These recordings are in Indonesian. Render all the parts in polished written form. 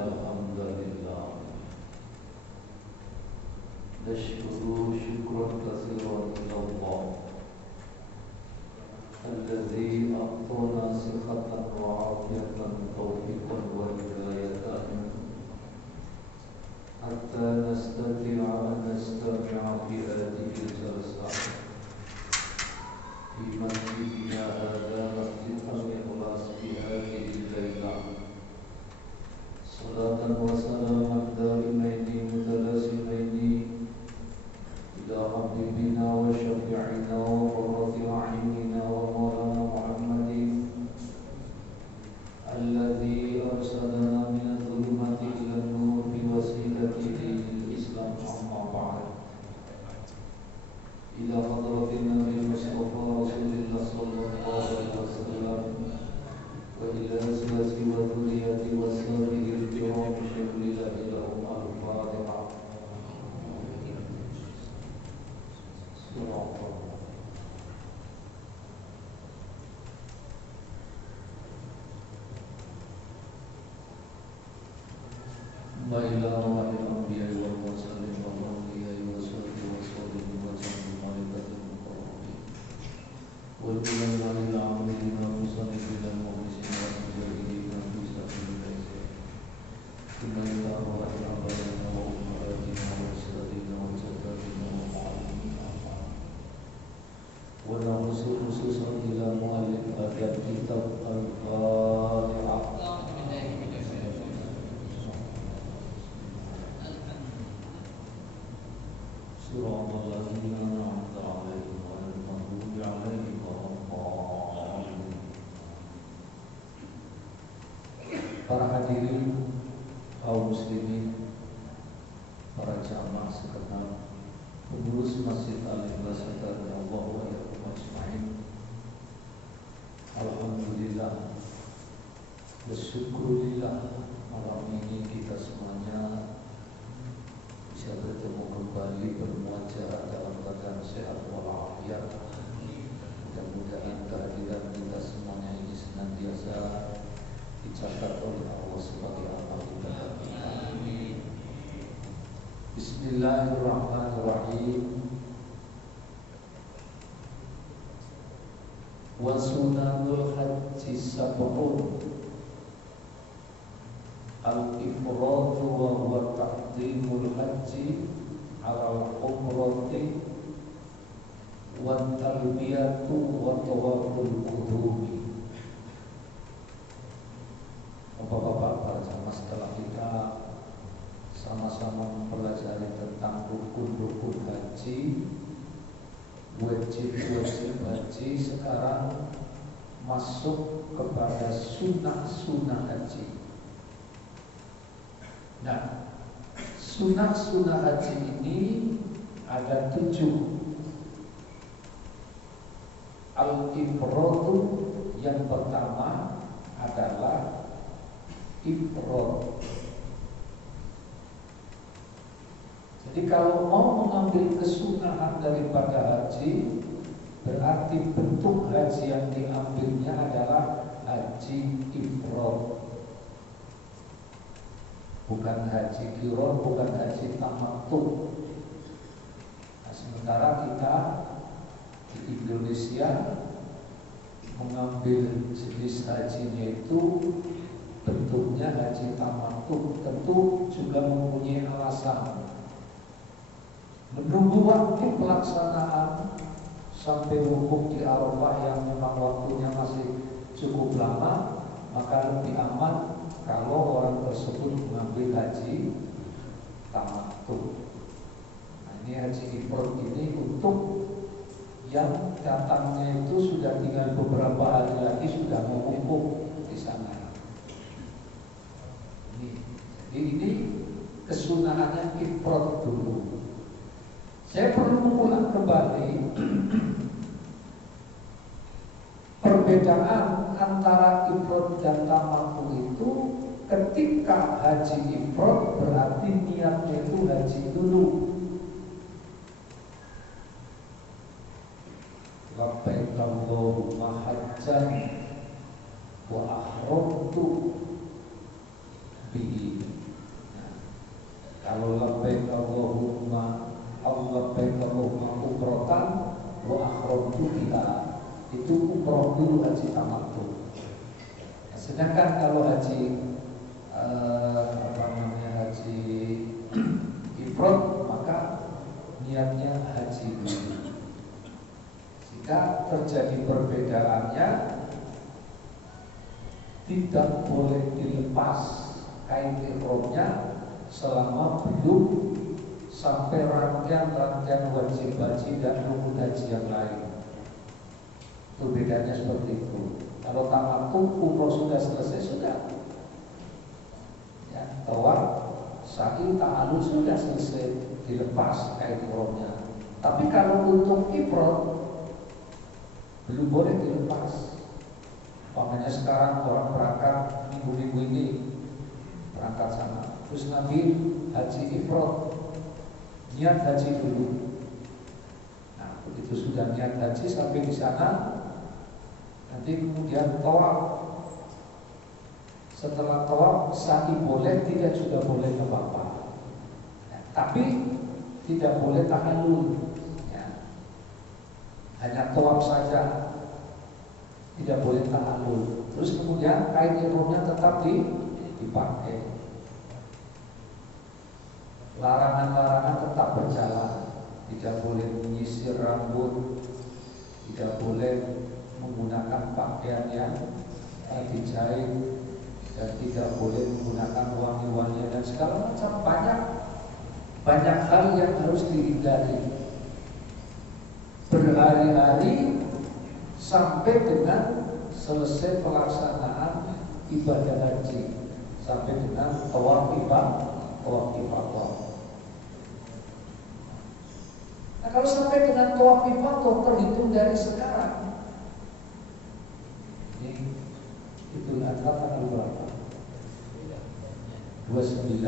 الحمد لله نشكره شكرا كثيرا إلى الله الذي أعطانا صحة وعافية توفيقا وهداية حتى نستطيع أن نستمع في هذه الجلسة في مسجدنا هذا مسجد الإخلاص في هذه الليلة صلاة وسلاما دائمين متلازمين إلى حبيبنا وشفيعنا وقرة أعيننا ومولانا محمد الذي أرسلنا من الظلمات إلى النور بوسيلته للإسلام أما بعد إلى حضرة النبي المصطفى رسول الله صلى الله عليه وسلم وإلى أزواجه وذريته وسائر الكرام شكر الله لهم الفاتحة. وإلى أرواح الأنبياء والمرسلين والأولياء والصالحين والصالحين والملائكة المقربين والعلماء العاملين والمصنفين المخلصين والمجاهدين في سبيل الله ثم إلى أرواح آبائنا وأمهاتنا وأجدادنا وجداتنا ومعلمينا ونعوذ خصوصا إلى مؤلف هذا الكتاب الفاتحة. صراط الذين أنعمت عليهم غير المغضوب عليهم ولا الضالين. Para hadirin kaum muslimin, para jamaah segenap pengurus Masjid Al-Ikhlas Hidayah Allah wa iyyakum ajma'in. Alhamdulillah, bersyukurillah malam ini kita semuanya bisa bertemu kembali bermuajaah dalam keadaan sehat walafiat. Mudah-mudahan kehadiran kita semuanya ini senantiasa dicatat oleh Allah sebagai amal ibadah kita. Bismillahirrahmanirrahim. Wa sunanul haji sab'un al-ifradu wa huwa taqdimul haji ala al-umrati wa talbiyatu wa tawaful qudumi. Bapak-bapak, para jamaah, setelah kita sama-sama mempelajari tentang rukun-rukun haji, wajib-wajib haji, sekarang masuk kepada sunnah-sunnah haji. Nah, sunnah-sunnah haji ini ada 7. Al-ifradu, yang pertama adalah ifrad. Jadi kalau mau mengambil kesunahan daripada haji, berarti bentuk haji yang diambilnya adalah haji ifrad. Bukan haji qiran, bukan haji tamattu. Nah, sementara kita di Indonesia mengambil jenis hajinya itu bentuknya haji tamattu, tentu juga mempunyai alasan. Menunggu waktu pelaksanaan sampai wukuf di Arafah yang memang waktunya masih cukup lama, maka lebih aman kalau orang tersebut mengambil haji tamattu. Nah, ini haji ifrad ini untuk yang datangnya itu sudah tinggal beberapa hari lagi sudah mau wukuf di sana. Jadi ini kesunahannya ifrad dulu. Saya perlu mengulang kembali perbedaan antara ifrad dan tamattu itu. Ketika haji ifrad berarti niatnya itu haji dulu. Labbaik Allahumma hajjan wa ahramtu bihi. Kalau labbaik Allahumma labbaik Allahumma umratan wa akhramtu biha, itu umroh dulu, haji tamattu. Sedangkan kalau haji haji ifrad, maka niatnya haji dulu. Jika terjadi perbedaannya, tidak boleh dilepas kain ihramnya selama belum sampai rangkaian wajib-wajib dan rukun haji yang lain. Itu bedanya seperti itu. Kalau tamattu, umroh sudah selesai, sudah. Ya, tawaf, sa'i, ta'alul sudah selesai, dilepas kain ihramnya. Tapi kalau untuk ifrad belum boleh dilepas. Makanya sekarang orang berangkat minggu-minggu ini berangkat sana, terus Nabi haji ifrad, niat haji dulu. Nah, begitu sudah niat haji sampai di sana, nanti kemudian tawaf. Setelah tawaf, sa'i boleh, tidak juga boleh apa-apa. Nah, tapi tidak boleh tahallul. Ya. Hanya tawaf saja, tidak boleh tahallul. Terus kemudian kain ihramnya tetap dipakai. Larangan-larangan tetap berjalan. Tidak boleh menyisir rambut, tidak boleh menggunakan pakaian yang dijahit, dan tidak boleh menggunakan wangi-wangian dan segala macam. Banyak hal yang harus dihindari. Berhari-hari sampai dengan selesai pelaksanaan ibadah haji, sampai dengan tawaf ifadah. Nah, kalau sampai dengan tawaf ifadah terhitung dari sekarang, ini Idul Adha tanggal berapa? 29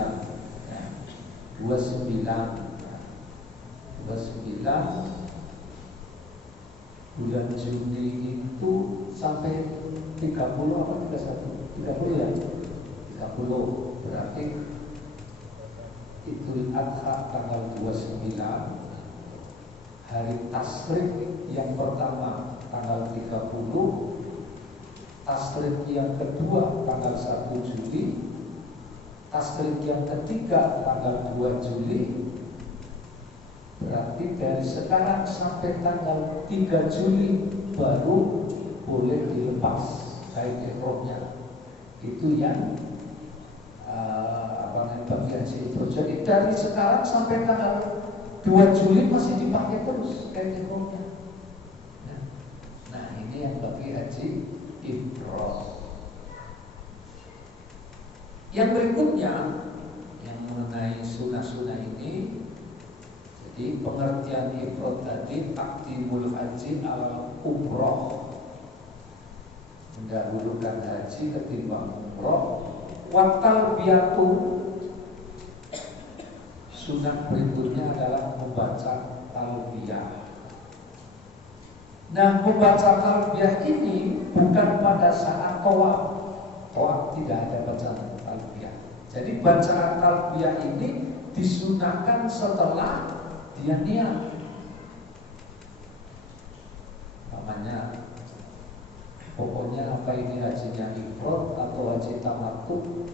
bulan Juni itu sampai 30 apa 31? 30 ya? 30 berarti Idul Adha tanggal 29, hari Tasyrik yang pertama tanggal 30, Tasyrik yang kedua tanggal 1 Juli, Tasyrik yang ketiga tanggal 2 Juli. Berarti dari sekarang sampai tanggal 3 Juli baru boleh dilepas kain ihramnya. Itu yang bagian situ. Jadi dari sekarang sampai tanggal 2 Juli masih dipakai terus kain ihramnya. Nah, ini yang bagi haji ifrad. Yang berikutnya yang mengenai sunnah-sunnah ini, jadi pengertian ifrad tadi taqdimul haji al umroh, mendahulukan haji ketimbang umroh. Wa talbiyatu, sunnah berikutnya adalah membaca talbiyah. Nah, membaca talbiyah ini bukan pada saat tawaf. Tawaf tidak ada bacaan talbiyah. Jadi bacaan talbiyah ini disunahkan setelah dia niat. Namanya pokoknya apa ini hajinya ifrad atau haji tamattu,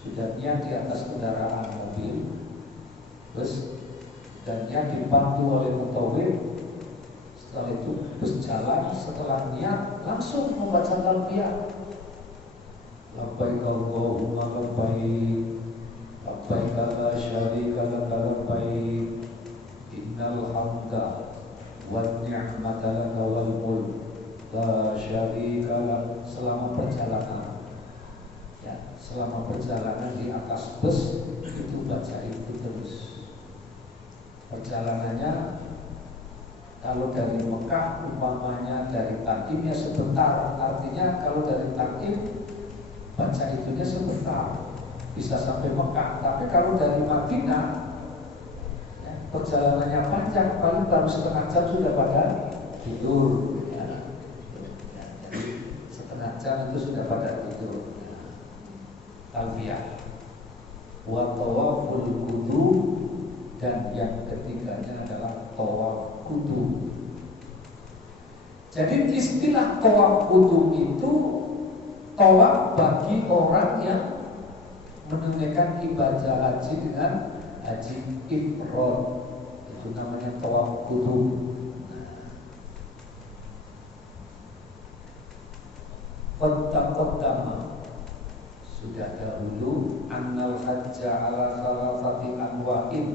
sudah niat di atas kendaraan mobil, bus, dan niat dibantu oleh mutawif. Setelah itu bus jalan, setelah niat langsung membaca talbiyah. Labbaik Allahumma labbaik, labbaik la syarika laka labbaik, innal hamda wan ni'mata laka wal mulk la syarika lak. Selama perjalanan, ya, selama perjalanan di atas bus itu baca itu terus. Perjalanannya kalau dari Mekah umpamanya dari Takim ya sebentar, artinya kalau dari Takim baca itunya sebentar, bisa sampai Mekah. Tapi kalau dari Madinah ya, perjalanannya panjang, paling baru setengah jam sudah pada tidur ya. Jadi setengah jam itu sudah pada tidur. Talbiyah. wa tawaful kudu, dan yang ketiganya adalah tawaf kudu. Jadi istilah tawaf kudu itu tawaf bagi orang yang menunaikan ibadah haji dengan haji ifrad, itu namanya tawaf kudu. Qaddama sudah dahulu annal hajja ala salasati anwa'in,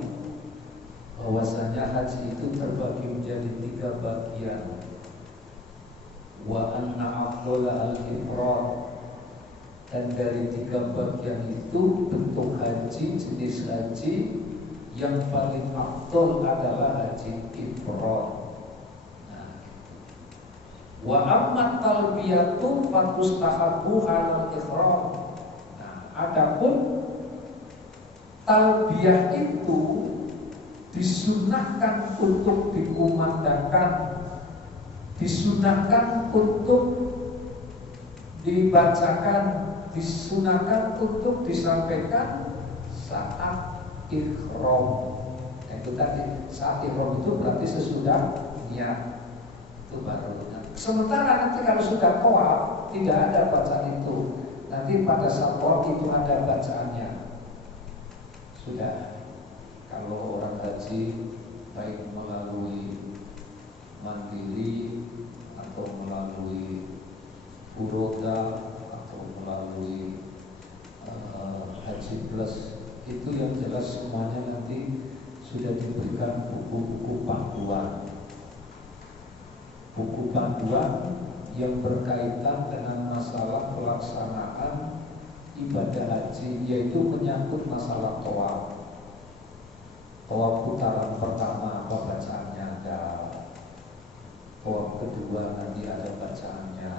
bahwasanya haji itu terbagi menjadi 3 bagian. Wa anna afdhala al-ifrad, dan dari 3 bagian itu bentuk haji, jenis haji yang paling afdal adalah haji ifrad. Wa amma talbiyatu fatustahabu halal ihram. Nah, adapun talbiyah itu disunahkan untuk dikumandangkan, disunahkan untuk dibacakan, disunahkan untuk disampaikan saat ihram. Itu tadi, saat ihram itu berarti sesudah niat, itu baru. Sementara nanti kalau sudah tawaf tidak ada bacaan itu. Nanti pada saat tawaf itu ada bacaannya. Sudah. Kalau orang haji baik melalui mandiri atau melalui furoda atau melalui haji plus, itu yang jelas semuanya nanti sudah diberikan buku-buku panduan. Buku panduan yang berkaitan dengan masalah pelaksanaan ibadah haji, yaitu menyangkut masalah tawaf. Tawaf putaran pertama apa bacaannya ada, tawaf kedua nanti ada bacaannya,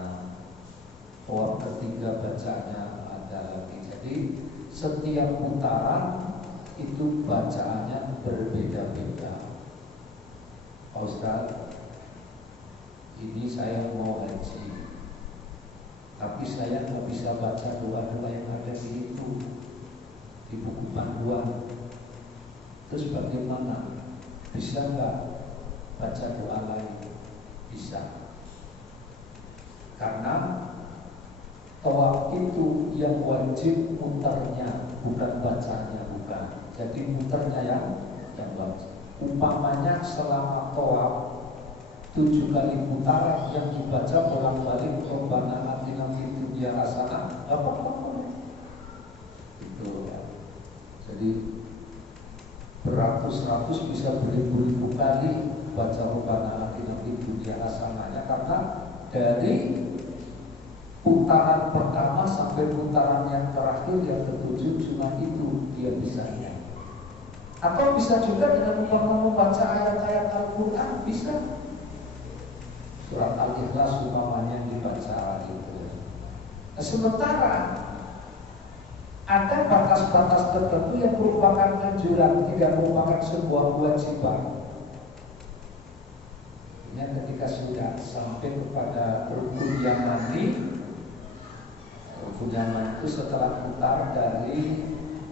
tawaf ketiga bacaannya ada lagi. Jadi setiap putaran itu bacaannya berbeda-beda. Pak Ustaz, ini saya mau haji, tapi saya nggak bisa baca doa-doa yang ada di itu, di buku panduan. Terus bagaimana? Bisa nggak baca doa lain? Bisa. Karena tawaf itu yang wajib muternya, bukan bacanya, bukan. Jadi muternya yang wajib. Umpamanya selama tawaf 7 kali putaran yang dibaca bolak-balik Rabbana atina fid dunya hasanah, itu ya. Jadi beratus-ratus bisa beribu-ribu kali baca Rabbana atina fid dunya hasanahnya, karena dari putaran pertama sampai putaran yang terakhir yang ketujuh cuma itu dia bisanya. Atau bisa juga dengan membaca ayat-ayat Al-Quran, bisa. Surat Al-Ikhlas umpamanya dibaca gitu. Nah, sementara ada batas-batas tertentu yang merupakan anjuran, tidak merupakan sebuah kewajiban. Ini ketika sudah sampai kepada rukun yamani, rukun yaman itu setelah putar dari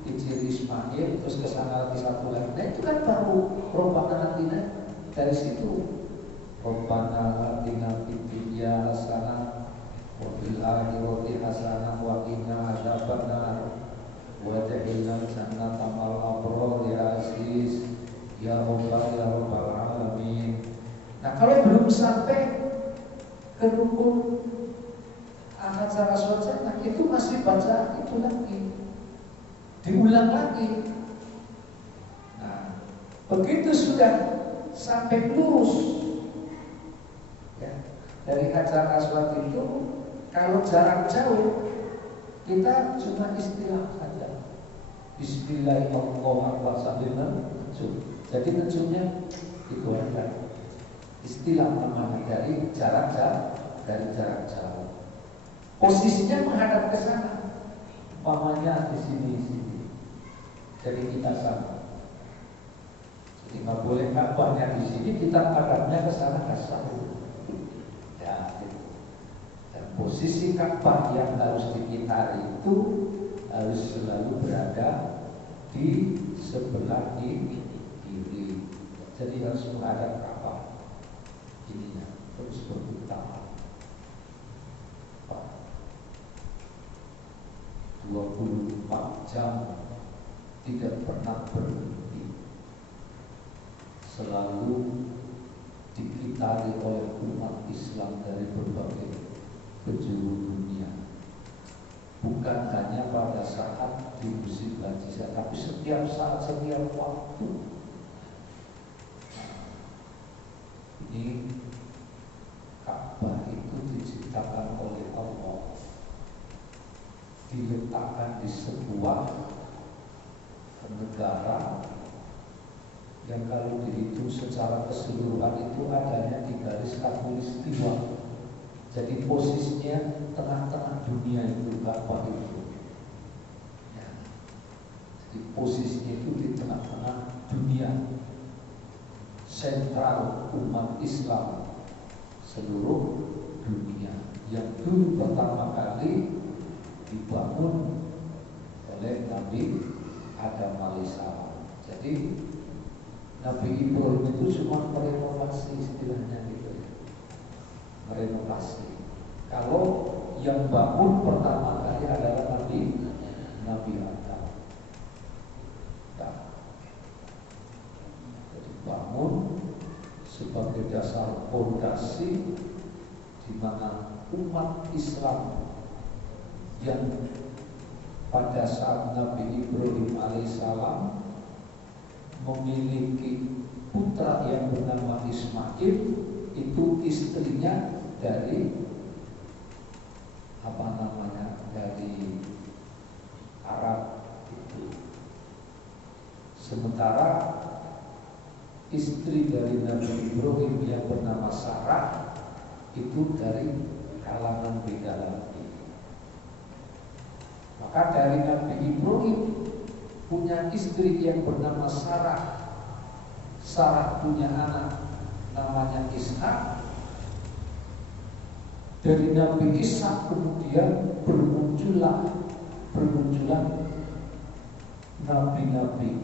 Ijir Ismail terus ke sana lagi satu lagi. Nah itu kan baru Rabbana atina, dari situ Rabbana atina fid dunya hasanah wa fil akhirati hasanah wa qina adzabannar wa ja'alna jannata ma'al abrar ya aziz ya rabbal alamin. Nah kalau belum sampai ke rukun acara sholat, nah itu masih baca itu lagi, diulang lagi. Nah begitu sudah sampai lurus ya, dari acara sholat itu, kalau jarak jauh kita cuma istilah saja, Bismillahirrahmanirrahim sambil menuju. Jadi menujunya itu ada istilah namanya dari jarak jauh. Posisinya menghadap ke sana, umpamanya di sini. Jadi kita sama. Jadi nggak boleh Ka'bahnya di sini, kita menghadapnya ke sana ke sana. Ya, gitu. Dan posisi Ka'bah yang harus dikitari itu harus selalu berada di sebelah kiri. Jadi harus menghadap Ka'bah. Ininya terus berputar 24 jam, tidak pernah berhenti, selalu dikitari oleh umat Islam dari berbagai penjuru dunia. Bukan hanya pada saat di musim haji saja, tapi setiap saat, setiap waktu. Ini Ka'bah itu diciptakan oleh Allah, diletakkan di sebuah negara yang kalau dihitung secara keseluruhan itu adanya di garis khatulistiwa. Jadi posisinya tengah-tengah dunia itu Ka'bah itu. Ya. Jadi posisinya itu di tengah-tengah dunia, sentral umat Islam seluruh dunia, yang dulu pertama kali dibangun oleh Nabi Adam alaihissalam. Jadi Nabi Ibrahim itu cuma merenovasi, istilahnya gitu ya, merenovasi. Kalau yang bangun pertama kali adalah Nabi Adam. Ya. Jadi bangun sebagai dasar fondasi di mana umat Islam yang pada saat Nabi Ibrahim alaihissalam memiliki putra yang bernama Ismail, itu istrinya dari dari Arab itu. Sementara istri dari Nabi Ibrahim yang bernama Sarah itu dari kalangan beda lagi. Maka dari Nabi Ibrahim punya istri yang bernama Sarah. Sarah punya anak namanya Ishak. Dari Nabi Ishak kemudian bermunculan nabi-nabi,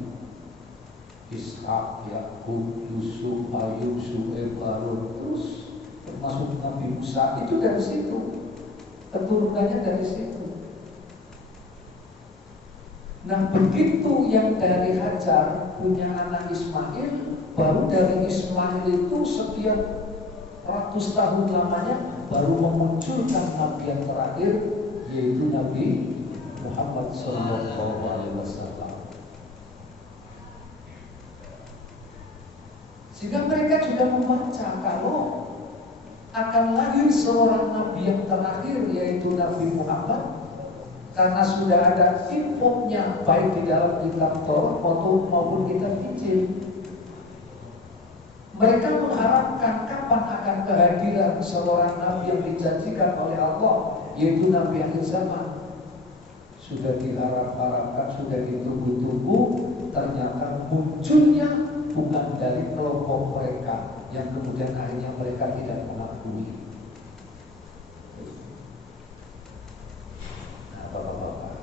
Ishak, Yakub, Yusuf, Ayub, Syuaib, Harun, terus termasuk Nabi Musa. Itu dari situ, keturunannya dari situ. Nah, begitu yang dari Hajar punya anak Ismail, baru dari Ismail itu sekian ratus tahun lamanya baru memunculkan Nabi yang terakhir, yaitu Nabi Muhammad SAW. Sehingga mereka juga membaca kalau akan lahir seorang Nabi yang terakhir, yaitu Nabi Muhammad, karena sudah ada infonya baik di dalam kitab Taurat maupun kitab Injil. Mereka mengharapkan kapan akan kehadiran seorang Nabi yang dijanjikan oleh Allah, yaitu Nabi akhir zaman. Sudah diharap-harapkan, sudah ditunggu-tunggu, ternyata munculnya bukan dari kelompok mereka yang kemudian akhirnya mereka tidak mengakui. Nah, Bapak-bapak,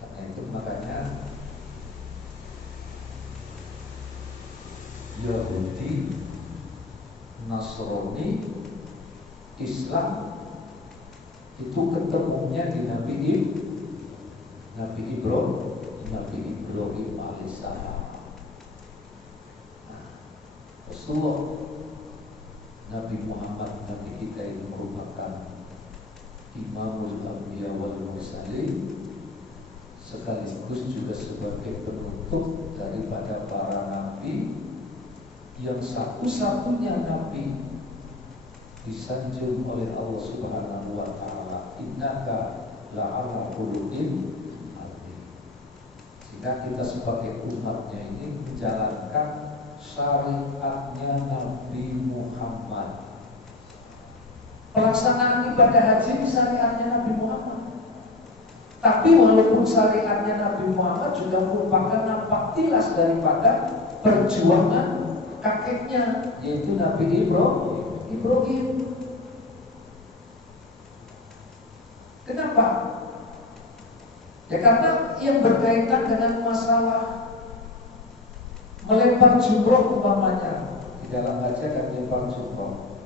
karena itu makanya Yahudi, Nasrani, Islam itu ketemunya di Nabi Ibrahim alaihissalam. Rasulullah Nabi Muhammad, Nabi kita ini merupakan Imamul Anbiya wal Mursalin, sekaligus juga sebagai penutup daripada para nabi, yang satu-satunya nabi disanjung oleh Allah Subhanahu wa taala, innaka la'ala khuluqin azim. Sehingga kita sebagai umatnya ini menjalankan syariatnya Nabi Muhammad. Pelaksanaan ibadah haji syariatnya Nabi Muhammad. Tapi walaupun syariatnya Nabi Muhammad juga merupakan nampak tilas daripada perjuangan kakeknya, yaitu Nabi Ibrahim. Kenapa? Ya karena yang berkaitan dengan masalah melempar jumroh umpamanya, di dalam haji ada melempar jumroh.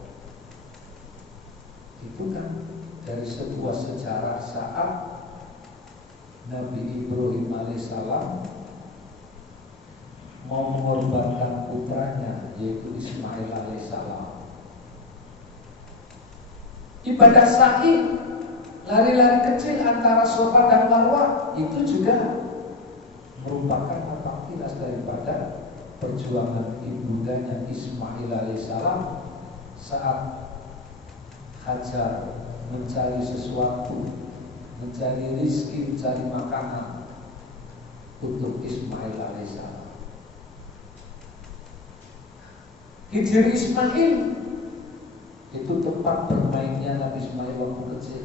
Itu kan dari sebuah sejarah saat Nabi Ibrahim alaihissalam mau mengorbankan putranya yaitu Ismail alaihissalam. Ibadah sa'i, lari-lari kecil antara Safa dan Marwah, itu juga merupakan aktivitas daripada perjuangan ibundanya Ismail alaihissalam saat Hajar mencari sesuatu, mencari rizki, mencari makanan untuk Ismail alaihissalam. Hijri Ismail itu tempat bermainnya Nabi Ismail waktu kecil.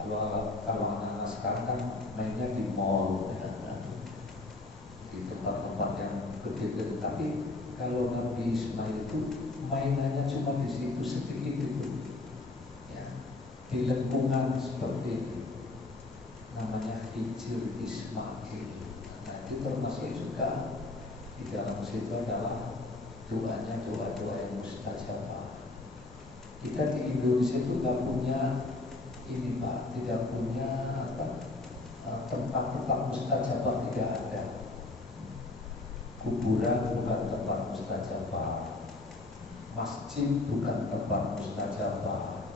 Kalau anak-anak sekarang kan mainnya di mall, di tempat-tempat yang gede-gede. Tapi kalau Nabi Ismail itu mainannya cuma di situ sedikit itu, ya, di lingkungan seperti itu. Namanya Hijr Ismail. Nah itu termasuk juga di dalam situ adalah doanya doa-doa yang mustajabah. Kita di Indonesia itu nggak punya ini Pak, tidak punya tempat-tempat mustajabah, tidak ada. Kuburan bukan tempat mustajabah, masjid bukan tempat mustajabah,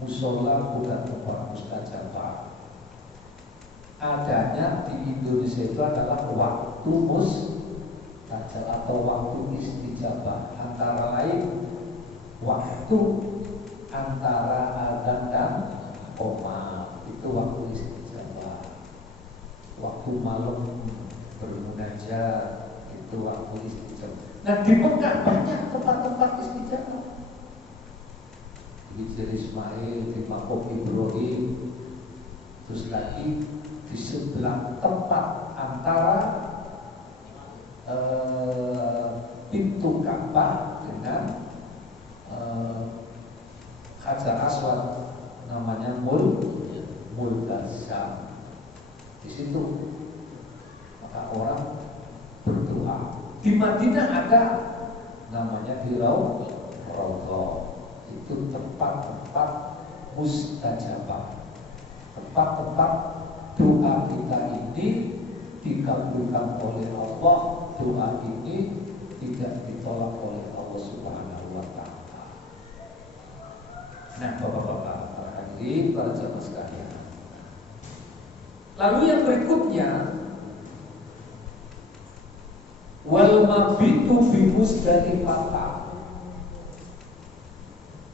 musola bukan tempat mustajabah. Adanya di Indonesia itu adalah waktu mustajab atau waktu istijabah, antara lain waktu antara adzan dan qomat, itu waktu istijabah. Waktu malam bermunajat, itu waktu istijabah. Nah di Mekah banyak tempat-tempat istijabah. Hijr Ismail, di Maqam Ibrahim, terus lagi di sebelah tempat antara pintu Ka'bah dengan Hajar Aswad, namanya Multazam. Di situ maka orang berdoa. Di Madinah ada namanya di Raudhah. Itu tempat-tempat mustajabah, tempat-tempat doa kita ini dikabulkan oleh Allah, doa ini tidak ditolak oleh Allah Subhanahu wa Ta'ala. Nah, Bapak-bapak, para hadirin, para jamaah sekalian. Lalu yang berikutnya, wal mabitu bi Muzdalifah,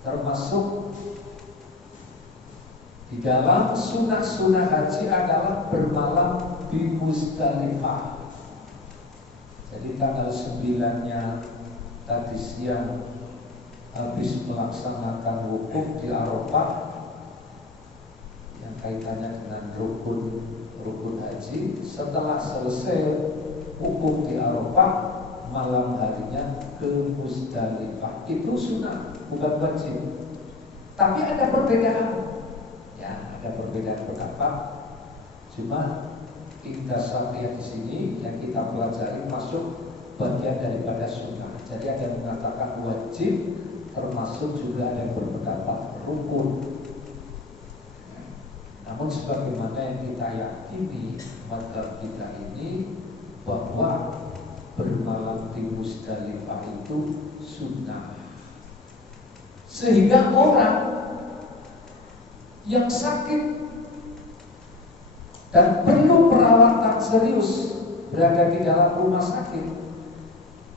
termasuk di dalam sunnah-sunnah haji adalah bermalam di Muzdalifah. Jadi tanggal 9-nya tadi siang habis melaksanakan wukuf di Arafah yang kaitannya dengan rukun haji. Setelah selesai wukuf di Arafah, malam harinya ke Muzdalifah. Itu sunnah, bukan wajib. Tapi ada perbedaan. Ya, ada perbedaan pendapat. Cuma kita sampai di sini yang kita pelajari masuk bagian daripada sunnah. Jadi ada yang mengatakan wajib, termasuk juga ada yang berpendapat rukun. Namun sebagaimana yang kita yakini mazhab kita ini bahwa bermalam di Muzdalifah itu sunnah. Sehingga orang yang sakit dan perlu perawatan serius berada di dalam rumah sakit,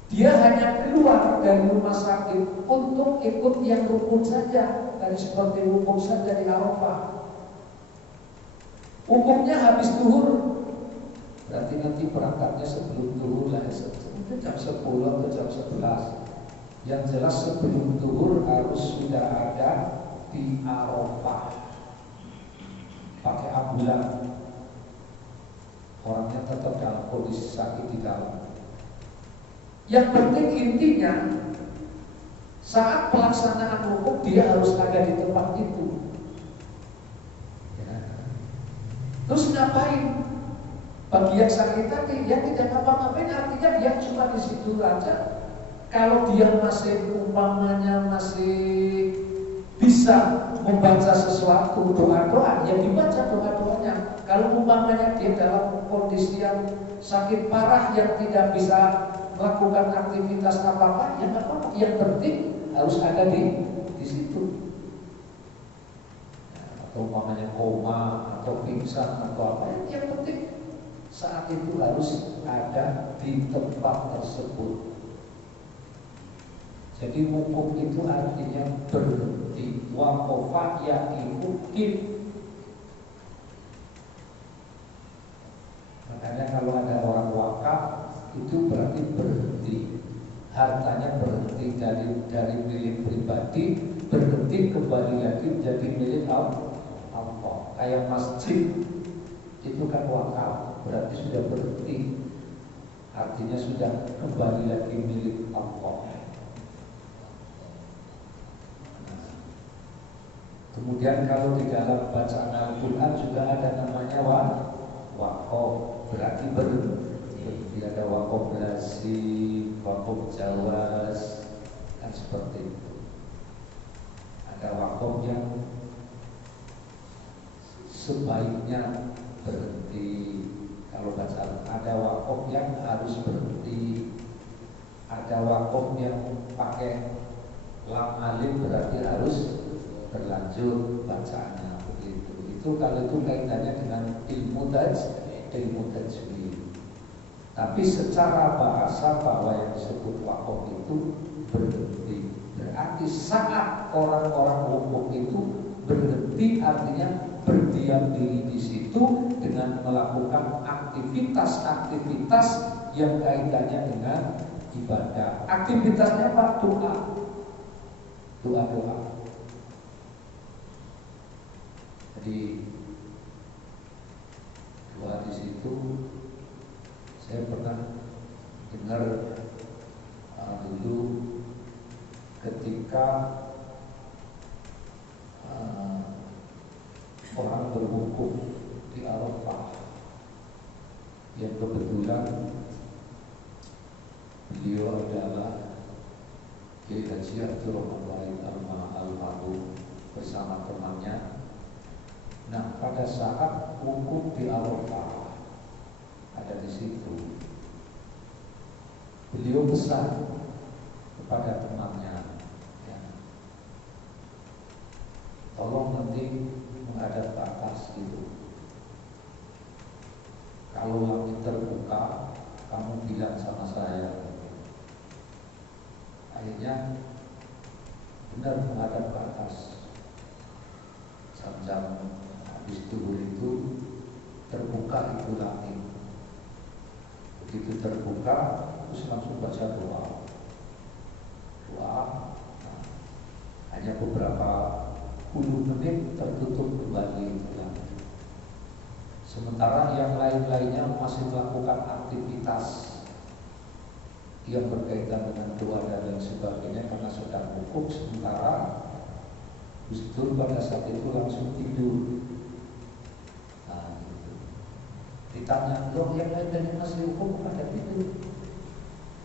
dia hanya keluar dari rumah sakit untuk ikut yang rukun saja, dari seperti wukuf saja di Arafah. Wukufnya habis zuhur, berarti nanti berangkatnya sebelum zuhur lah, mungkin jam 10 atau jam 11. Yang jelas sebelum zuhur harus sudah ada di Arafah, pakai ambulan. Orangnya tetap dalam kondisi sakit di dalam. Yang penting intinya saat pelaksanaan wukuf dia harus ada di tempat itu. Ya. Terus ngapain? Bagi yang sakit tadi, dia tidak ngapa-ngapain, artinya dia cuma di situ aja. Kalau dia masih umpamanya masih bisa membaca sesuatu doa-doa, ya dibaca doa-doanya. Kalau umpamanya dia dalam kondisi yang sakit parah yang tidak bisa melakukan aktivitas apa-apa, ya nggak apa-apa. Yang penting harus ada di situ. Atau umpamanya koma atau pingsan atau apa, yang penting saat itu harus ada di tempat tersebut. Jadi wukuf itu artinya berhenti. Waqafa yaqifu. Makanya kalau ada orang wakaf itu berarti berhenti. Hartanya berhenti dari milik pribadi, berhenti kembali lagi menjadi milik Allah. Kayak masjid itu kan wakaf, berarti sudah berhenti. Artinya sudah kembali lagi milik Allah. Kemudian kalau di dalam bacaan Al-Quran juga ada namanya waqaf, berarti berhenti. Ada waqaf lazim, waqaf jawaz, kan seperti itu. Ada waqaf yang sebaiknya berhenti. Kalau baca ada waqaf yang harus berhenti. Ada waqaf yang pakai lam alif berarti harus berlanjut bacaannya begitu. Itu kalau itu kaitannya dengan ilmu tajwid. Tapi secara bahasa bahwa yang disebut waqaf itu berhenti. Berarti saat orang-orang wukuf itu berhenti, artinya berdiam diri di situ dengan melakukan aktivitas-aktivitas yang kaitannya dengan ibadah. Aktivitasnya apa? Doa. Jadi doa di situ saya pernah dengar dulu ketika orang berwukuf di Arafah, yang kebetulan beliau adalah Kiai Haji Abdurrahman Al-Mahrum bersama temannya. Nah, pada saat wukuf di Arafah ada di situ, beliau pesan kepada temannya, ya, tolong nanti menghadap ke atas gitu. Kalau langit terbuka, kamu bilang sama saya. Akhirnya benar menghadap ke atas. Jam-jam habis zuhur itu terbuka itu langit. Begitu terbuka, terus langsung baca doa. Nah, hanya beberapa puluh menit tertutup kembali itu langit. Sementara yang lain-lainnya masih melakukan aktivitas yang berkaitan dengan doa dan lain sebagainya karena sedang wukuf. Sementara Gus Dur pada saat itu langsung tidur. Nah, gitu. Ditanya, loh yang lain dari masih wukuf pada tidur?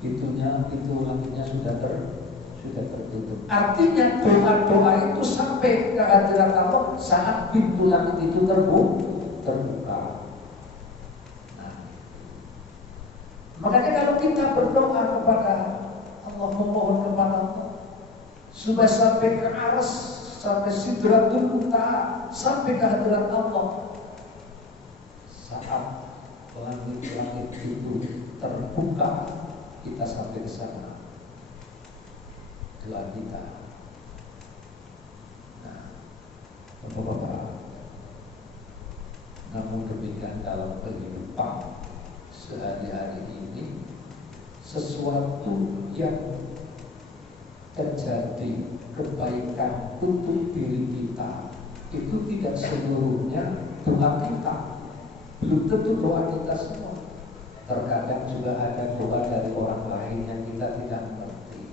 Pintu langitnya sudah tertutup. Artinya doa-doa itu sampai ke hadirat Allah saat pintu langit itu terbuka. Nah, makanya kalau kita berdoa kepada Allah, memohon kepada Allah supaya sampai ke aras, sampai sidratul muntaha, sampai ke hadirat Allah, saat langit-langit itu terbuka, kita sampai ke sana. Doa kita. Nah, Bapak-bapak, namun demikian dalam kehidupan sehari-hari ini, sesuatu yang terjadi kebaikan untuk diri kita itu tidak seluruhnya doa kita, belum tentu doa kita semua. Terkadang juga ada doa dari orang lain yang kita tidak mengerti.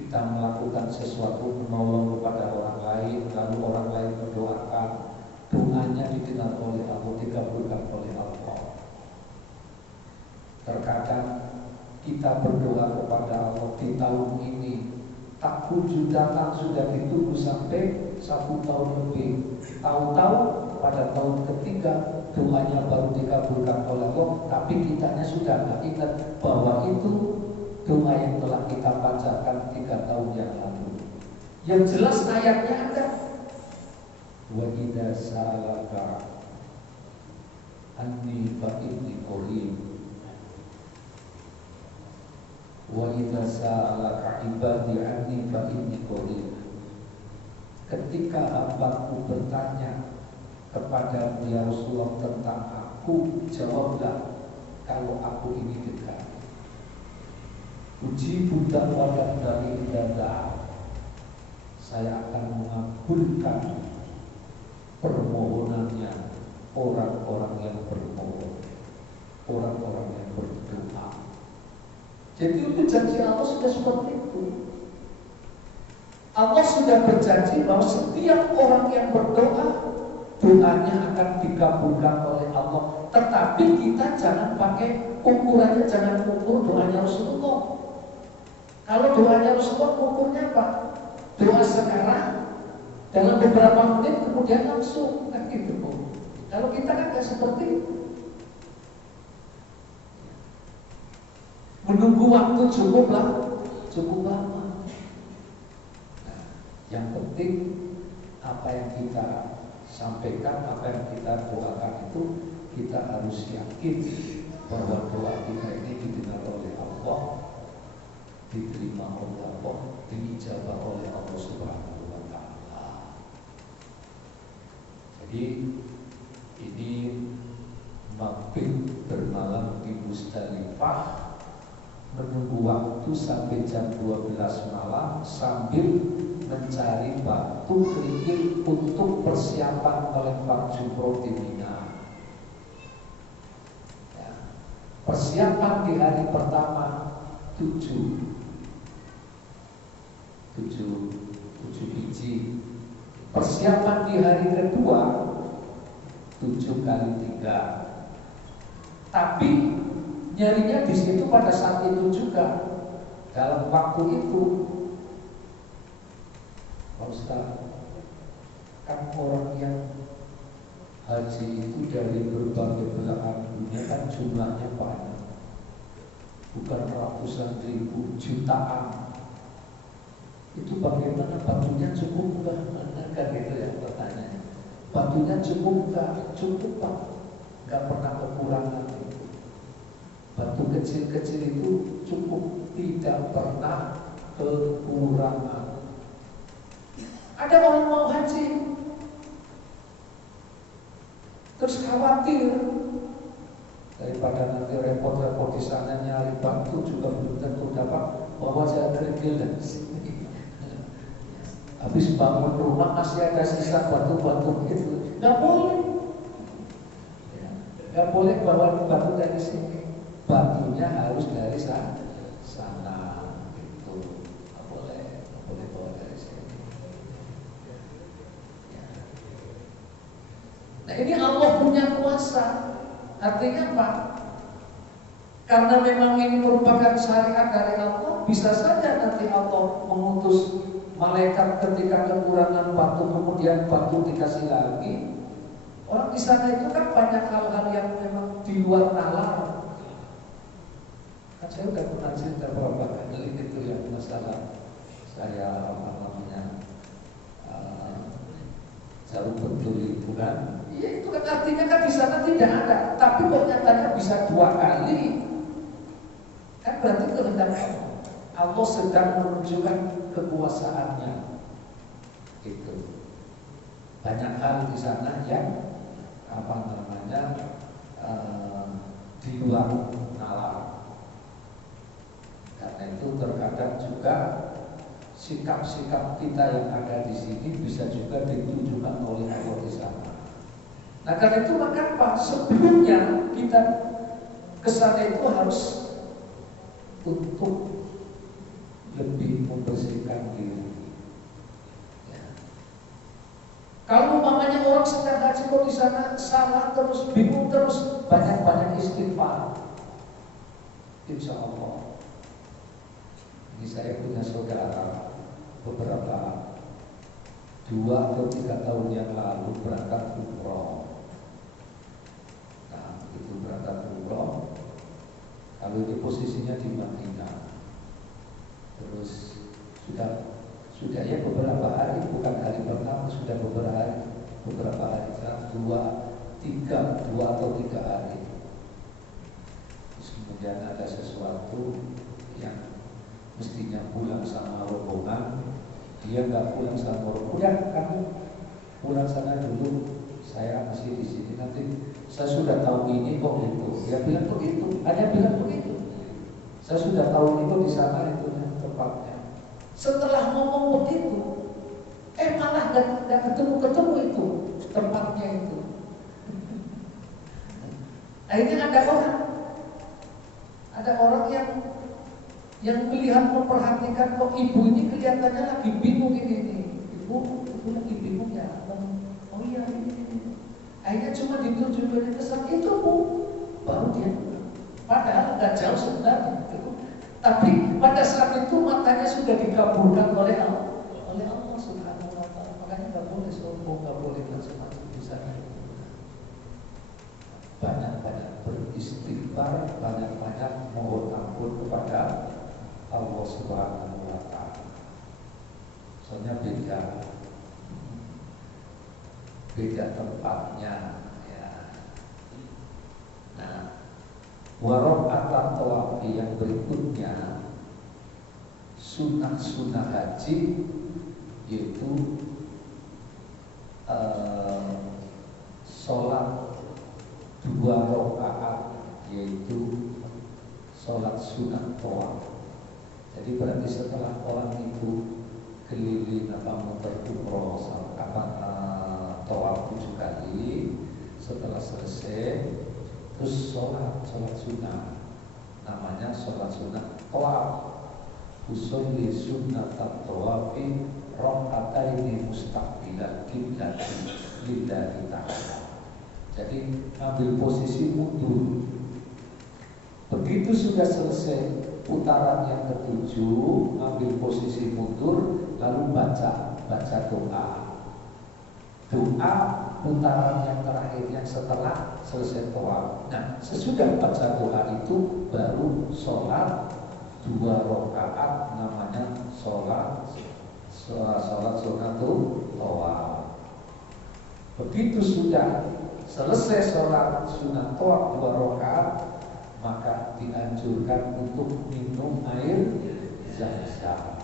Kita melakukan sesuatu menolong kepada orang lain, lalu orang lain mendoakan, doanya didengar oleh Allah, dikabulkan oleh Allah. Terkadang kita berdoa kepada Allah di tahun ini tak kunjung datang, sudah ditunggu sampai 1 tahun lebih. Tahu-tahu pada tahun ketiga doanya baru dikabulkan oleh Allah, tapi kitanya sudah tidak ingat bahwa itu doa yang telah kita panjatkan 3 tahun yang lalu. Yang jelas ayatnya ada. Wa idza salaka anni fa inni qarib. Wa idza salaka ibadi anni fa inni qarib. Ketika hambaku bertanya kepada ya Rasulullah tentang aku, jawablah kalau aku ini dekat. Uji budak wadah dari dada, saya akan mengabulkan permohonannya orang-orang yang bermohon, orang-orang yang berdoa. Jadi itu janji Allah sudah seperti itu. Allah sudah berjanji bahwa setiap orang yang berdoa, doanya akan dikabulkan oleh Allah. Tetapi kita jangan pakai ukurannya, jangan ukur doanya Rasulullah. Kalau doanya Rasulullah ukurnya apa? Doa sekarang, dalam beberapa menit kemudian langsung, kan gitu. Kalau kita kan nggak seperti itu. Menunggu waktu cukup lama. Nah, yang penting apa yang kita sampaikan, apa yang kita doakan itu kita harus yakin bahwa doa kita ini didengar oleh Allah, diterima oleh Allah, diijabah oleh Allah Subhanahu wa Ta'ala. Jadi ini mabit bermalam di Musdalifah, menunggu waktu sampai jam 12 malam sambil mencari batu kerikil untuk persiapan melempar jumroh di Mina. Ya. Persiapan di hari pertama 7 biji. Persiapan di hari kedua 7 kali 3. Tapi nyarinya di situ pada saat itu juga, dalam waktu itu. Pak Ustaz, kan orang yang haji itu dari berbagai belahan dunia kan jumlahnya banyak, bukan ratusan ribu, jutaan. Itu bagaimana, batunya cukup enggak? Kan gitu ya pertanyaannya. Batunya cukup enggak? Cukup Pak, enggak pernah kekurangan. Batu kecil-kecil itu cukup, tidak pernah kekurangan. Ada orang mau haji terus khawatir, daripada nanti repot-repot di sana nyari batu juga belum tentu dapat, bawa saja kerikil dari sini. Habis bangun rumah masih ada sisa batu-batu itu, nggak boleh. Nggak boleh bawa batu dari sini. Batunya harus dari sana. Itu nggak boleh bawa dari sini. Ya. Nah ini Allah punya kuasa. Artinya apa? Karena memang ini merupakan syariat dari Allah, bisa saja nanti Allah mengutus malaikat ketika kekurangan batu, kemudian batu dikasih lagi. Orang di sana itu kan banyak hal-hal yang memang di luar nalar. Kan saya udah pernah cerita beberapa kali itu yang masalah saya jarum betul itu kan. Iya itu kan artinya kan di sana tidak ada, tapi kok nyatanya bisa 2 kali. Kan berarti kehendak Allah. Allah sedang menunjukkan kekuasaannya. Itu banyak hal di sana yang di luar nalar. Karena itu terkadang juga sikap-sikap kita yang ada di sini bisa juga ditunjukkan oleh Allah di sana. Nah karena itu maka Pak, sebelumnya kita kesana itu harus untuk lebih membersihkan diri. Ya. Kalau umpamanya orang sedang haji kok di sana salah terus, bingung terus, banyak-banyak istighfar. insya Allah. Ini saya punya saudara beberapa 2 atau 3 tahun yang lalu berangkat umroh. Nah, itu berangkat umroh. Kalau ini posisinya di Madinah. Terus sudah ya beberapa hari, bukan hari pertama, sudah beberapa hari, sekarang 2 atau 3 hari. Terus kemudian ada sesuatu yang mestinya pulang sama rombongan, dia nggak pulang sama rombongan. Udah, kamu pulang sana dulu, saya masih di sini. Nanti saya sudah tahu ini kok itu. Dia bilang begitu, hanya bilang begitu. Saya sudah tahu itu di sana itu tempatnya. Setelah ngomong begitu, malah nggak ketemu itu tempatnya itu. Akhirnya ada orang yang melihat, memperhatikan, kok ibu ini kelihatannya lagi bingung ini. Ibu lagi bingung ya. Oh iya ini. Akhirnya cuma ditunjukin ke sana itu Bu, baru dia. Padahal nggak jauh sebenarnya. Tapi pada saat itu matanya sudah dikabulkan oleh Allah Subhanahu wa Ta'ala. Makanya nggak boleh sombong, nggak boleh macam-macam di sana. Banyak-banyak beristighfar, banyak-banyak mohon ampun kepada Allah Subhanahu wa Ta'ala. Soalnya beda tempatnya ya. Nah, warokatan tawafi yang berikutnya, sunnah haji, yaitu sholat 2 rakaat, yaitu sholat sunat tawaf. Jadi berarti setelah orang itu keliling muter umroh tawaf 7 kali, setelah selesai terus sholat sunnah, namanya sholat sunnah tawaf. Usolli sunnat tawafi raka'ataini mustaqbilan qiblati lillahi ta'ala. Jadi ambil posisi mundur. Begitu sudah selesai putaran yang ke-7, ambil posisi mundur, lalu baca doa. Doa putaran yang terakhir yang setelah selesai tawaf. Nah, sesudah baca doa itu baru sholat 2 rakaat, namanya sholat sunnatul tawaf. Begitu sudah selesai sholat sunat tawaf 2 rakaat, maka dianjurkan untuk minum air zam-zam.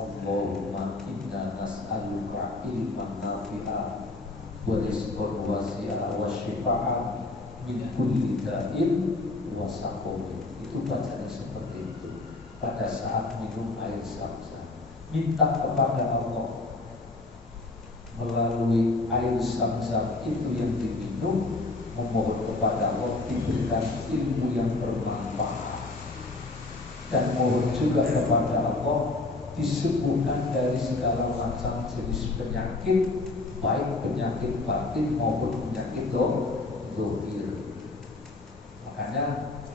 Allahumma inna nas'aluka ilman nafi'a wa rizqan wasi'a wa shifa'an min kulli da'in wa saqamin. Itu bacanya seperti itu pada saat minum air zam-zam. Minta kepada Allah melalui air zam-zam itu yang diminum, memohon kepada Allah diberikan ilmu yang bermanfaat, dan mohon juga kepada Allah disembuhkan dari segala macam jenis penyakit, baik penyakit batin maupun penyakit zahir. Makanya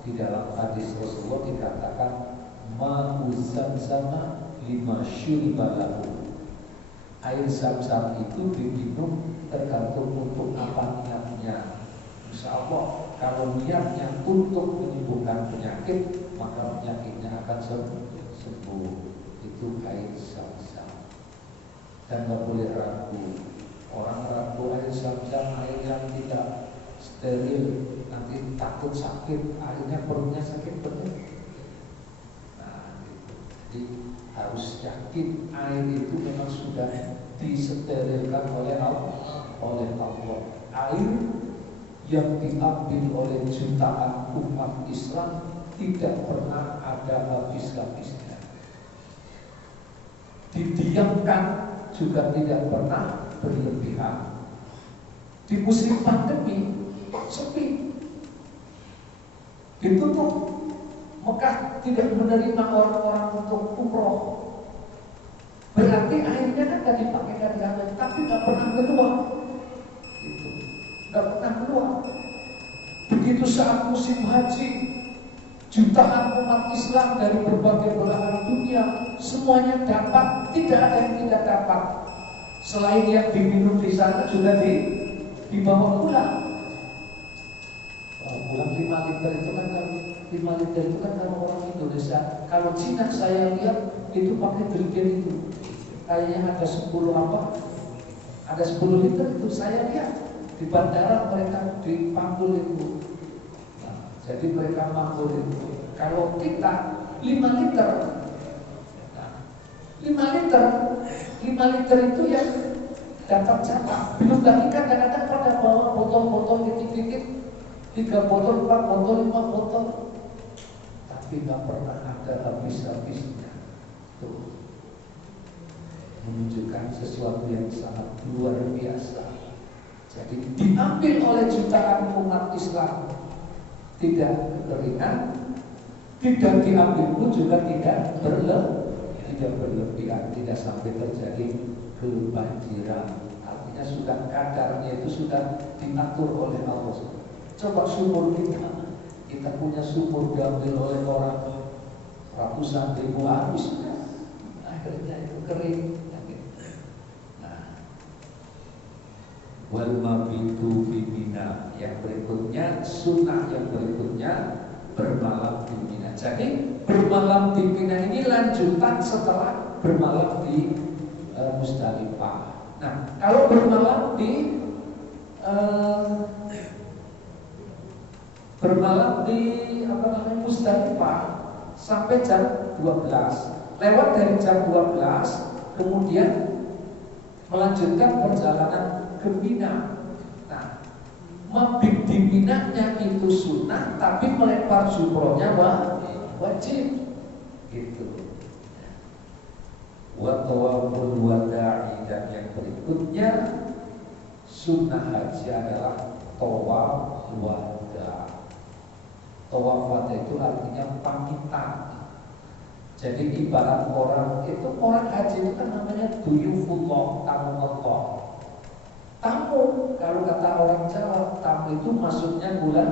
di dalam hadis Rasulullah dikatakan ma'u zamzam lima syurbalahu. Air zam-zam itu diminum tergantung untuk apa niatnya. Insya Allah kalau niatnya untuk menyembuhkan penyakit, maka penyakitnya akan sembuh. Itu air zam-zam. Dan nggak boleh ragu. Orang ragu air zam-zam, air yang tidak steril, nanti takut sakit, akhirnya perutnya sakit betul. Nah, gitu. Jadi harus yakin air itu memang sudah disterilkan oleh Allah. Air yang diambil oleh jutaan umat Islam tidak pernah ada habis-habisnya. Didiamkan juga tidak pernah berlebihan. Di musim pandemi sepi, ditutup, Mekah tidak menerima orang-orang untuk umroh. Berarti airnya kan gak dipakai dari air, tapi gak pernah keluar. Gitu. Gak pernah keluar. Begitu saat musim haji, jutaan umat Islam dari berbagai belahan dunia semuanya dapat, tidak ada yang tidak dapat. Selain yang diminum di sana juga dibawa pulang. Pulang 5 liter itu kan, 5 liter itu kan kalau orang Indonesia. Kalau Cina saya lihat itu pakai jerigen itu. Kayaknya ada 10 apa? Ada 10 liter itu saya lihat di bandara mereka dipanggul itu. Nah, jadi mereka panggul itu. Kalau kita 5 liter, nah, 5 liter itu yang dapat jatah. Belum lagi kadang-kadang pada bawa botol-botol dikit-dikit, 3 botol, 4 botol, 5 botol, tapi nggak pernah ada habis-habisnya. Tuh, menunjukkan sesuatu yang sangat luar biasa. Jadi diambil oleh jutaan umat Islam, tidak kekeringan, tidak diambil pun juga tidak berlebihan, tidak sampai terjadi kebanjiran. Artinya sudah kadarnya itu sudah diatur oleh Allah. Coba sumur kita punya sumur diambil oleh orang ratusan ribu habis, akhirnya itu kering. Wal mabitu fi Mina. Yang berikutnya, sunnah yang berikutnya bermalam di Mina. Jadi bermalam di Mina ini lanjutan setelah bermalam di Musdalifah. Nah, kalau bermalam di Musdalifah sampai jam 12. Lewat dari jam 12, kemudian melanjutkan perjalanan ke Mina. Nah, mabit di Minanya itu sunnah, tapi melempar jumrohnya wajib. Gitu. Wa tawaful wada'i, dan yang berikutnya sunnah haji adalah tawaf wada. Tawaf wada itu artinya pamitan. Jadi ibarat orang haji itu kan namanya duyufullah, tamu Allah. Tamu, kalau kata orang Jawa, tamu itu masuknya bulan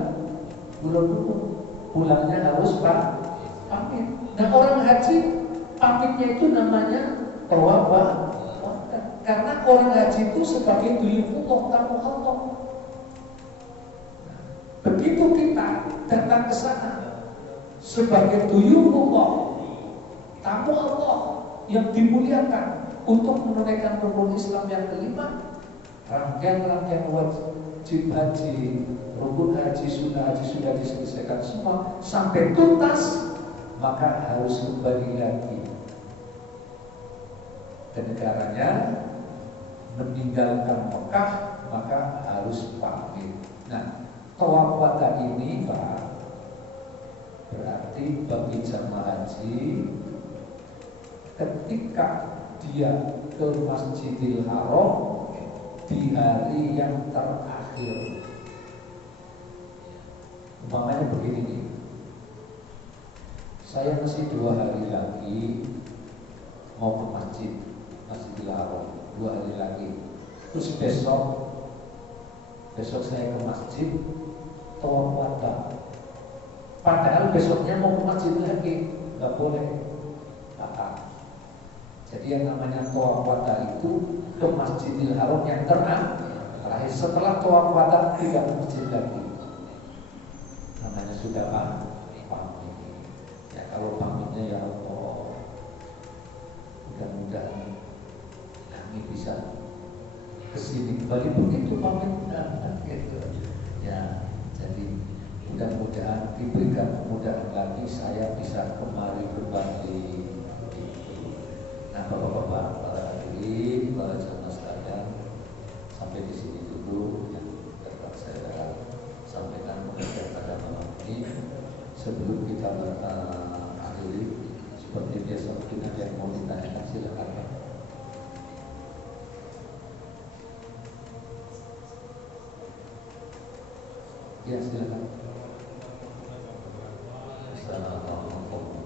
dulu, pulangnya harus pamit. Nah, orang haji pamitnya itu namanya tawaf wada. Karena orang haji itu sebagai duyufullah, tamu Allah. Nah, begitu kita datang ke sana sebagai duyufullah, tamu Allah yang dimuliakan untuk menunaikan rukun Islam yang kelima, rangkaian wajib haji, rukun haji, sunnah haji sudah diselesaikan semua sampai tuntas, maka harus kembali lagi ke negaranya, meninggalkan Mekah, maka harus pamit. Nah, tawaf wada ini Pak, berarti bagi jamaah haji ketika dia ke Masjidil Haram di hari yang terakhir. Umpamanya begini nih, saya masih 2 hari lagi mau ke Masjidil Haram, 2 hari lagi. Terus besok saya ke masjid tawaf wada. Padahal besoknya mau ke masjid lagi, nggak boleh. Jadi yang namanya tawaf wada itu ke Masjidil Haram yang terakhir. Setelah tawaf wada tidak ke masjid lagi. Namanya sudah pamit. Ya, kalau pamitnya ya Allah, mudah-mudahan kami bisa kesini kembali begitu pamit. Gitu. Ya, jadi mudah-mudahan diberikan kemudahan lagi saya bisa kemari berbagi. Nah, Bapak-bapak, para hadirin, para jamaah sekalian, sampai di sini dulu yang dapat saya sampaikan pada malam ini. Sebelum kita akhiri, seperti biasa mungkin ada yang mau ditanyakan, silakan Pak. Ya, silakan. Assalamualaikum.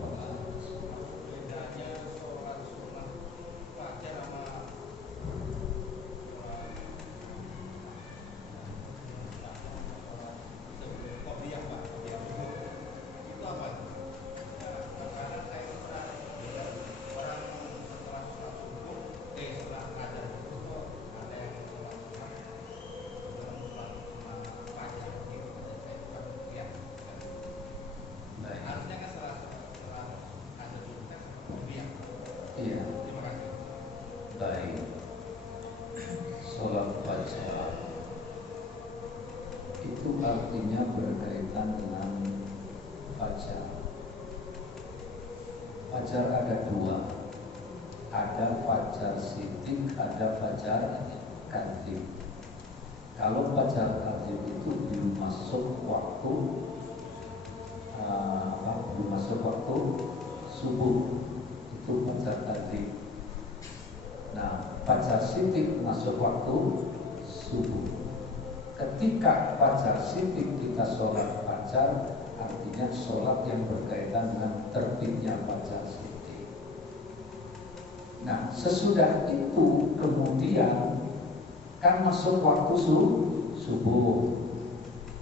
Fajar ada dua, ada fajar sidik, ada fajar kadhib. Kalau fajar kadhib itu belum masuk waktu subuh, itu fajar kadhib. Nah, fajar sidik masuk waktu subuh. Ketika fajar sidik kita sholat fajar, artinya sholat yang berkaitan dengan terbitnya fajar sidik. Nah, sesudah itu kemudian kan masuk waktu subuh.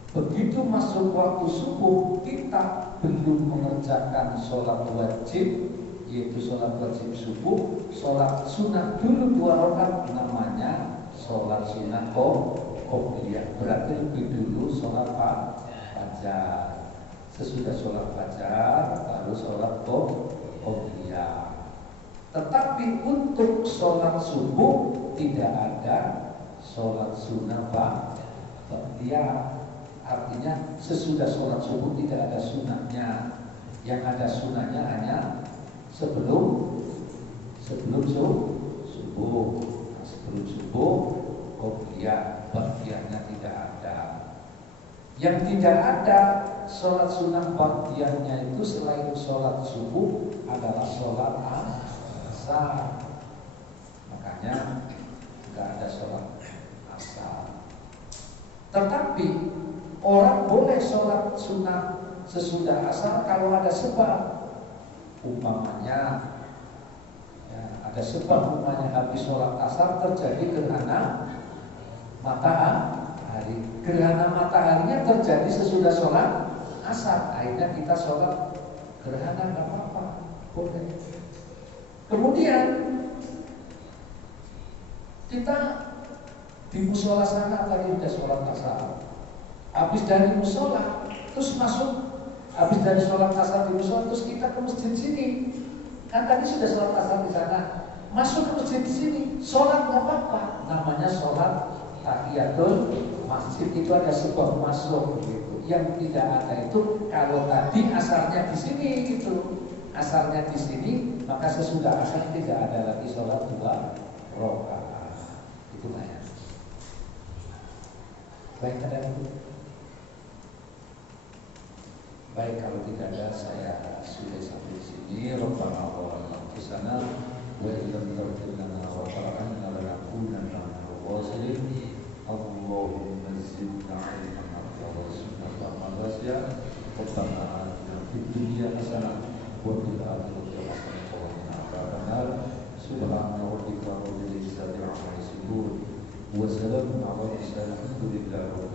Begitu masuk waktu subuh, kita belum mengerjakan sholat wajib, yaitu sholat wajib subuh. Sholat sunnah dulu 2 rakaat, namanya sholat sunnah qobliyah. Berarti lebih dulu sholat fajar. Sesudah sholat fajar lalu sholat qobliyah. Tetapi untuk sholat subuh tidak ada sholat sunnah ba'diyah. Artinya sesudah sholat subuh tidak ada sunnahnya. Yang ada sunnahnya hanya sebelum subuh. Nah, sebelum subuh qobliyah, ba'diyahnya tidak ada. Yang tidak ada sholat sunnah ba'diyahnya itu selain sholat subuh adalah sholat asar. Makanya tidak ada sholat asar. Tetapi orang boleh sholat sunnah sesudah asar kalau ada sebab. Umpamanya ada sebab, umpamanya habis sholat asar terjadi gerhana matahari. Gerhana mataharinya terjadi sesudah sholat asar, akhirnya kita sholat gerhana, nggak apa-apa, boleh. Kemudian kita di musola sana tadi udah sholat asar, habis dari musola terus masuk, habis dari sholat asar di musola terus kita ke masjid sini. Kan tadi sudah sholat asar di sana, masuk ke masjid di sini, sholat nggak apa-apa, namanya sholat tahiyatul masjid. Itu ada sebab masuk gitu. Yang tidak ada itu kalau tadi asarnya di sini gitu, asarnya di sini, maka sesudah asar tidak ada lagi sholat 2 rakaat. Itu banyak. Baik, ada itu. Baik, kalau tidak ada saya sudah sampai di sini. Rabbana wa sana wa illam taghfir lana wa tarhamna lanakunanna minal khasirin. Allahumma zidna ilman wa sunnatan mawasiya. Rabbana atina fid dunya hasanah wa fil akhirati hasanah wa qina adzabannar. Subhana rabbika rabbil izzati amma yasifun wa salamun ala al mursalin. Alhamdulillah.